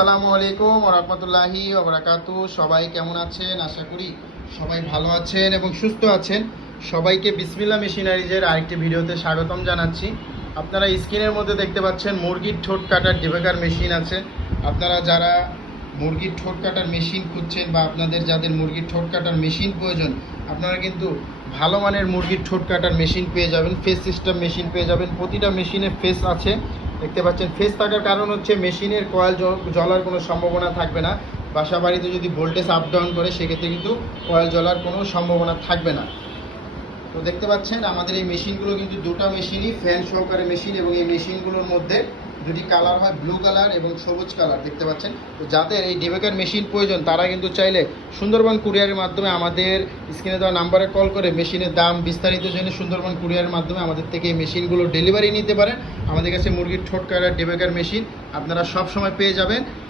আসসালামু আলাইকুম ওয়া রাহমাতুল্লাহি ওয়া বারাকাতু। সবাই কেমন আছেন? আশা করি সবাই ভালো আছেন এবং সুস্থ আছেন। সবাইকে বিসমিল্লাহ মেশিনারিজের আরেকটি ভিডিওতে স্বাগতম জানাচ্ছি। আপনারা স্ক্রিনের মধ্যে দেখতে পাচ্ছেন মুরগির ঠোঁট কাটার ডিবেকার মেশিন আছে। আপনারা যারা মুরগির ঠোঁট কাটার মেশিন খুঁজছেন বা আপনাদের যাদের মুরগির ঠোঁট কাটার মেশিন প্রয়োজন, আপনারা কিন্তু ভালো মানের মুরগির ঠোঁট কাটার মেশিন পেয়ে যাবেন। ফেস সিস্টেম মেশিন পেয়ে যাবেন। প্রতিটা মেশিনে ফেস আছে, দেখতে পাচ্ছেন। ফেস থাকার কারণ হচ্ছে মেশিনের কয়েল জ্বলার কোনো সম্ভাবনা থাকবে না। বাসা বাড়িতে যদি ভোল্টেজ আপ ডাউন করে সেক্ষেত্রে কিন্তু কয়েল জ্বলার কোনো সম্ভাবনা থাকবে না। তো দেখতে পাচ্ছেন আমাদের এই মেশিনগুলো কিন্তু দুটো মেশিনই ফ্যান সহকারে মেশিন, এবং এই মেশিনগুলোর মধ্যে দুটি কালার হয়, ব্লু কালার এবং সবুজ কালার, দেখতে পাচ্ছেন। তো যাদের এই ডিবেকার মেশিন প্রয়োজন তারা কিন্তু চাইলে সুন্দরবন কুরিয়ারের মাধ্যমে আমাদের স্ক্রিনে দেওয়া নাম্বারে কল করে মেশিনের দাম বিস্তারিত জেনে সুন্দরবন কুরিয়ারের মাধ্যমে আমাদের থেকে এই মেশিনগুলো ডেলিভারি নিতে পারেন। আমাদের কাছে মুরগির ঠোঁট কাটার ডিবেকার মেশিন আপনারা সব সময় পেয়ে যাবেন।